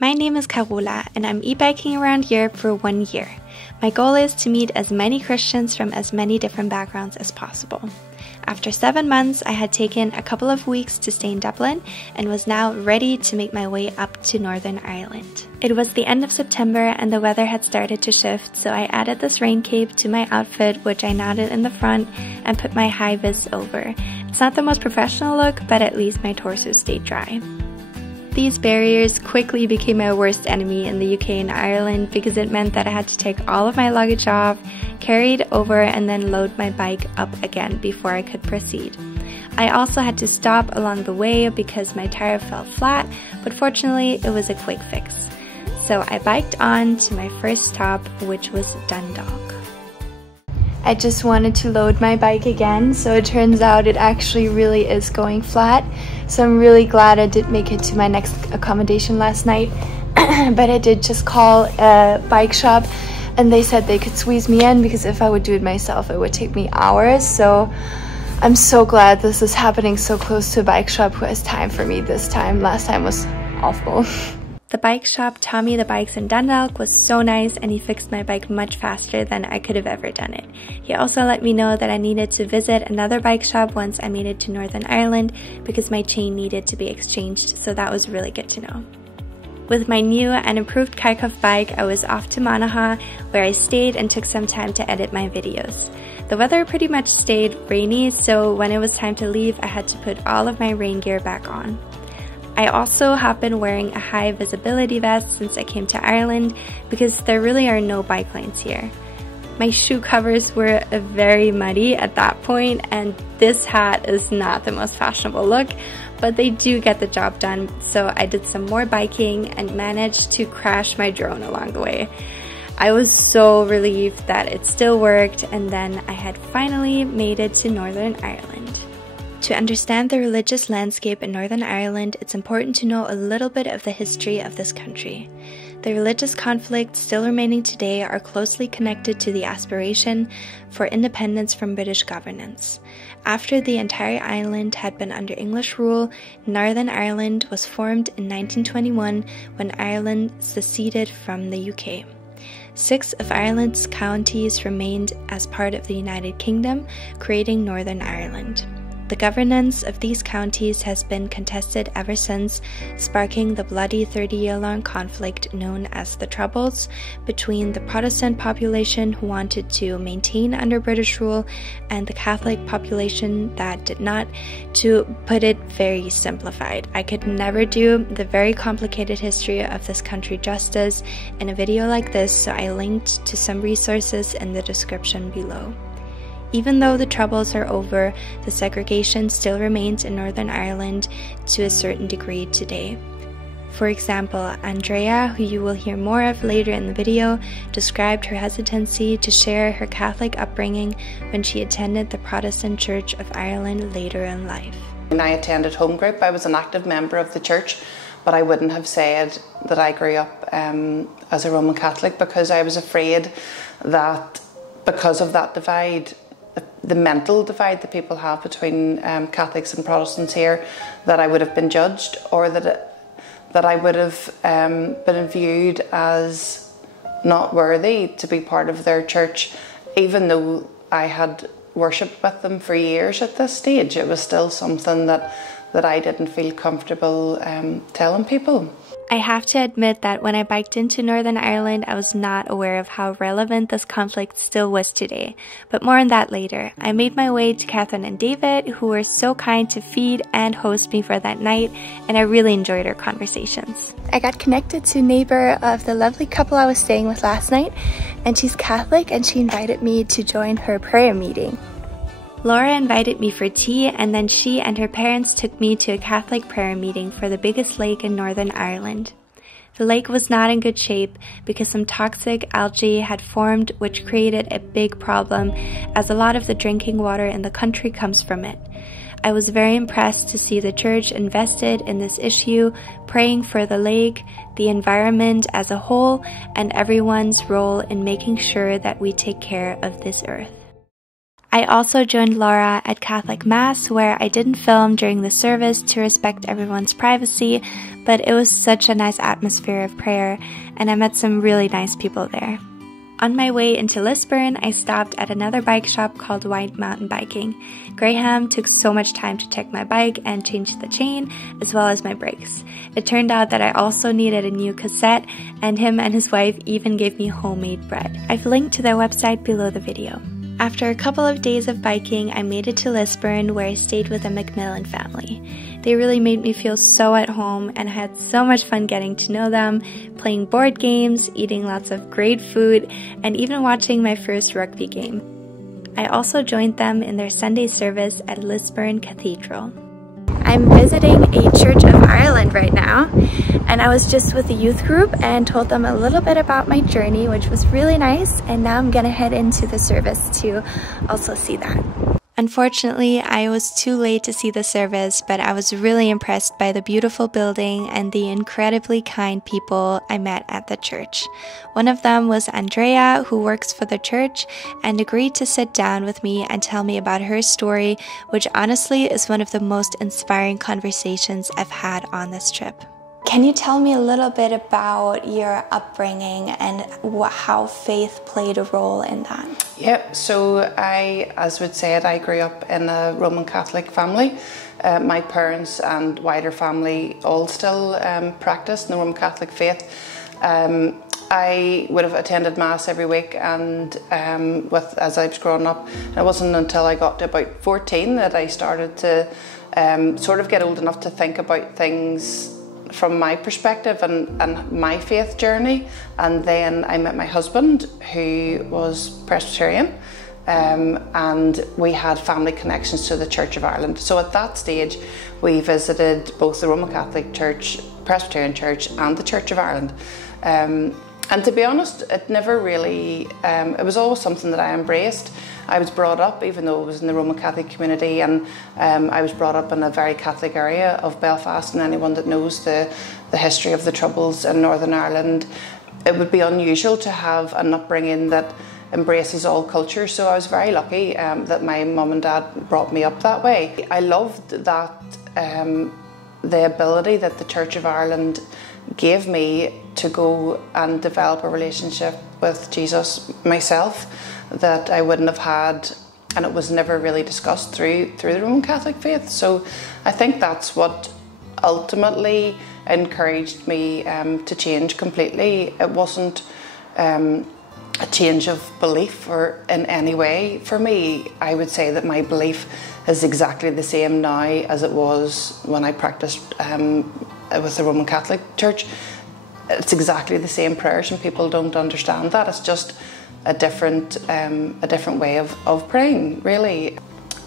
My name is Carola and I'm e-biking around Europe for 1 year. My goal is to meet as many Christians from as many different backgrounds as possible. After 7 months, I had taken a couple of weeks to stay in Dublin and was now ready to make my way up to Northern Ireland. It was the end of September and the weather had started to shift, so I added this rain cape to my outfit, which I knotted in the front and put my high-vis over. It's not the most professional look, but at least my torso stayed dry. These barriers quickly became my worst enemy in the UK and Ireland because it meant that I had to take all of my luggage off, carry it over, and then load my bike up again before I could proceed. I also had to stop along the way because my tire fell flat, but fortunately it was a quick fix. So I biked on to my first stop, which was Dundalk. I just wanted to load my bike again, so it turns out it actually really is going flat. So I'm really glad I did make it to my next accommodation last night. But I did just call a bike shop and they said they could squeeze me in because if I would do it myself it would take me hours. So I'm so glad this is happening so close to a bike shop who has time for me this time. Last time was awful. The bike shop taught me the bikes in Dundalk was so nice and he fixed my bike much faster than I could have ever done it. He also let me know that I needed to visit another bike shop once I made it to Northern Ireland because my chain needed to be exchanged, so that was really good to know. With my new and improved Kharkov bike, I was off to Monaghan, where I stayed and took some time to edit my videos. The weather pretty much stayed rainy, so when it was time to leave, I had to put all of my rain gear back on. I also have been wearing a high visibility vest since I came to Ireland because there really are no bike lanes here. My shoe covers were very muddy at that point, and this hat is not the most fashionable look, but they do get the job done, so I did some more biking and managed to crash my drone along the way. I was so relieved that it still worked, and then I had finally made it to Northern Ireland. To understand the religious landscape in Northern Ireland, it's important to know a little bit of the history of this country. The religious conflicts still remaining today are closely connected to the aspiration for independence from British governance. After the entire island had been under English rule, Northern Ireland was formed in 1921 when Ireland seceded from the UK. 6 of Ireland's counties remained as part of the United Kingdom, creating Northern Ireland. The governance of these counties has been contested ever since, sparking the bloody 30-year-long conflict known as the Troubles between the Protestant population who wanted to maintain under British rule and the Catholic population that did not. To put it very simplified, I could never do the very complicated history of this country justice in a video like this, so I linked to some resources in the description below. Even though the Troubles are over, the segregation still remains in Northern Ireland to a certain degree today. For example, Andrea, who you will hear more of later in the video, described her hesitancy to share her Catholic upbringing when she attended the Protestant Church of Ireland later in life. When I attended home group, I was an active member of the church, but I wouldn't have said that I grew up as a Roman Catholic because I was afraid that because of that divide, the mental divide that people have between Catholics and Protestants here, that I would have been judged, or that I would have been viewed as not worthy to be part of their church. Even though I had worshipped with them for years at this stage, it was still something that I didn't feel comfortable telling people. I have to admit that when I biked into Northern Ireland, I was not aware of how relevant this conflict still was today, but more on that later. I made my way to Catherine and David, who were so kind to feed and host me for that night, and I really enjoyed our conversations. I got connected to a neighbor of the lovely couple I was staying with last night, and she's Catholic and she invited me to join her prayer meeting. Laura invited me for tea, and then she and her parents took me to a Catholic prayer meeting for the biggest lake in Northern Ireland. The lake was not in good shape because some toxic algae had formed, which created a big problem as a lot of the drinking water in the country comes from it. I was very impressed to see the church invested in this issue, praying for the lake, the environment as a whole, and everyone's role in making sure that we take care of this earth. I also joined Laura at Catholic Mass, where I didn't film during the service to respect everyone's privacy, but it was such a nice atmosphere of prayer, and I met some really nice people there. On my way into Lisburn, I stopped at another bike shop called White Mountain Biking. Graham took so much time to check my bike and change the chain, as well as my brakes. It turned out that I also needed a new cassette, and him and his wife even gave me homemade bread. I've linked to their website below the video. After a couple of days of biking, I made it to Lisburn, where I stayed with the Macmillan family. They really made me feel so at home, and I had so much fun getting to know them, playing board games, eating lots of great food, and even watching my first rugby game. I also joined them in their Sunday service at Lisburn Cathedral. I'm visiting a Church of Ireland right now, and I was just with the youth group and told them a little bit about my journey, which was really nice, and now I'm gonna head into the service to also see that. Unfortunately, I was too late to see the service, but I was really impressed by the beautiful building and the incredibly kind people I met at the church. One of them was Andrea, who works for the church, and agreed to sit down with me and tell me about her story, which honestly is one of the most inspiring conversations I've had on this trip. Can you tell me a little bit about your upbringing and how faith played a role in that? Yep, so as would say it, I grew up in a Roman Catholic family. My parents and wider family all still practice the Roman Catholic faith. I would have attended Mass every week, and as I was growing up, it wasn't until I got to about 14 that I started to sort of get old enough to think about things from my perspective and my faith journey. And then I met my husband, who was Presbyterian, and we had family connections to the Church of Ireland. So at that stage we visited both the Roman Catholic Church, Presbyterian Church, and the Church of Ireland. And to be honest, it never really, it was always something that I embraced. I was brought up, even though it was in the Roman Catholic community, and I was brought up in a very Catholic area of Belfast, and anyone that knows the history of the Troubles in Northern Ireland, it would be unusual to have an upbringing that embraces all cultures. So I was very lucky that my mum and dad brought me up that way. I loved that the ability that the Church of Ireland gave me to go and develop a relationship with Jesus myself that I wouldn't have had, and it was never really discussed through the Roman Catholic faith. So I think that's what ultimately encouraged me to change completely. It wasn't a change of belief or in any way for me. I would say that my belief is exactly the same now as it was when I practiced with the Roman Catholic Church. It's exactly the same prayers, and people don't understand that. It's just a different way of praying, really.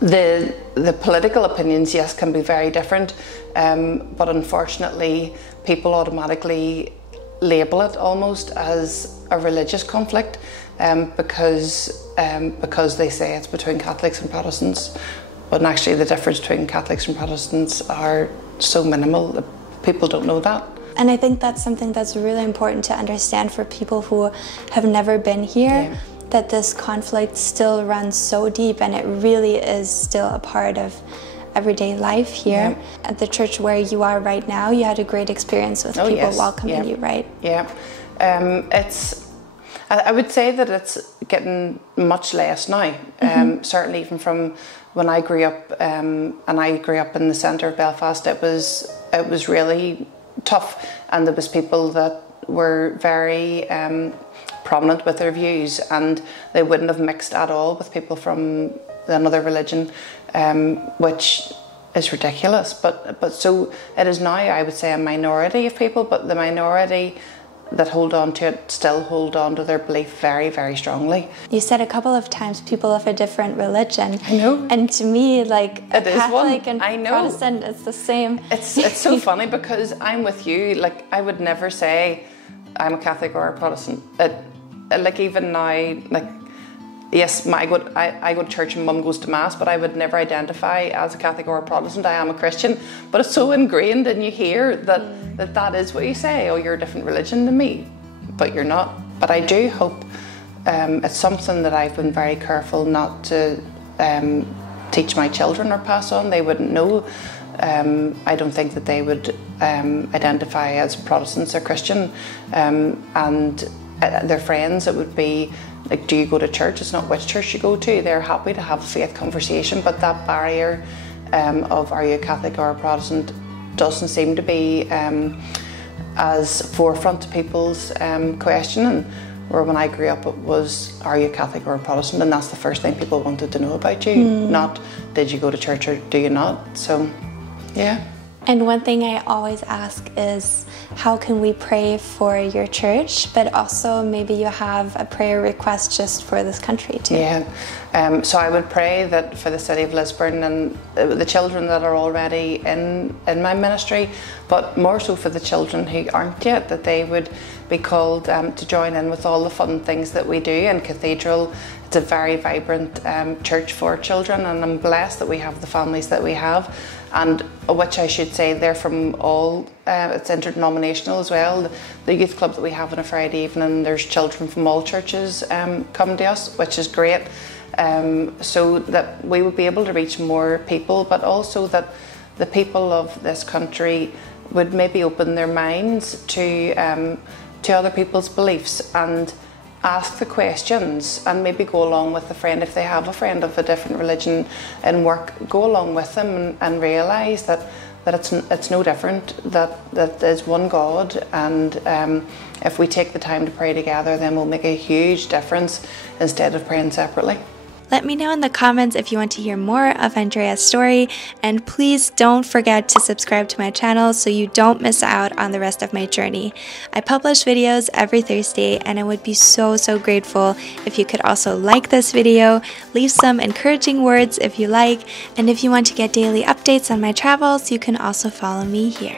The political opinions, yes, can be very different, but unfortunately people automatically label it almost as a religious conflict because they say it's between Catholics and Protestants, when actually the difference between Catholics and Protestants are so minimal that people don't know that. And I think that's something that's really important to understand for people who have never been here, that this conflict still runs so deep, and it really is still a part of everyday life here. At the church where you are right now, you had a great experience with people welcoming you, right? Yeah. I would say that it's getting much less now. Certainly even from when I grew up, and I grew up in the centre of Belfast, it was really tough, and there was people that were very prominent with their views, and they wouldn't have mixed at all with people from another religion, which is ridiculous. But so it is now, I would say, a minority of people, but the minority that hold on to it still hold on to their belief very, very strongly. You said a couple of times people of a different religion. I know. And to me, like, it Catholic and Protestant, it's the same. It's so funny because I'm with you. Like, I would never say I'm a Catholic or a Protestant. Like, even now, like, yes, I go to church and Mum goes to Mass, but I would never identify as a Catholic or a Protestant. I am a Christian, but it's so ingrained in you here that is what you say. Oh, you're a different religion than me, but you're not. But I do hope it's something that I've been very careful not to teach my children or pass on. They wouldn't know. I don't think that they would identify as Protestants or Christian, and their friends, it would be like, do you go to church? It's not which church you go to. They're happy to have a faith conversation, but that barrier of are you a Catholic or a Protestant doesn't seem to be as forefront to people's questioning. Where when I grew up, it was, are you a Catholic or a Protestant? And that's the first thing people wanted to know about you, not did you go to church or do you not? So, yeah. And one thing I always ask is, how can we pray for your church, but also maybe you have a prayer request just for this country too? Yeah, so I would pray that for the city of Lisburn and the children that are already in my ministry, but more so for the children who aren't yet, that they would be called to join in with all the fun things that we do in Cathedral. It's a very vibrant church for children, and I'm blessed that we have the families that we have, and which I should say they're from all, it's interdenominational as well. The youth club that we have on a Friday evening, there's children from all churches come to us, which is great, so that we would be able to reach more people, but also that the people of this country would maybe open their minds to other people's beliefs and ask the questions, and maybe go along with a friend if they have a friend of a different religion in work. Go along with them and realise that it's no different. That there's one God, and if we take the time to pray together, then we'll make a huge difference instead of praying separately. Let me know in the comments if you want to hear more of Andreas' story, and please don't forget to subscribe to my channel so you don't miss out on the rest of my journey. I publish videos every Thursday, and I would be so grateful if you could also like this video, leave some encouraging words if you like, and if you want to get daily updates on my travels, you can also follow me here.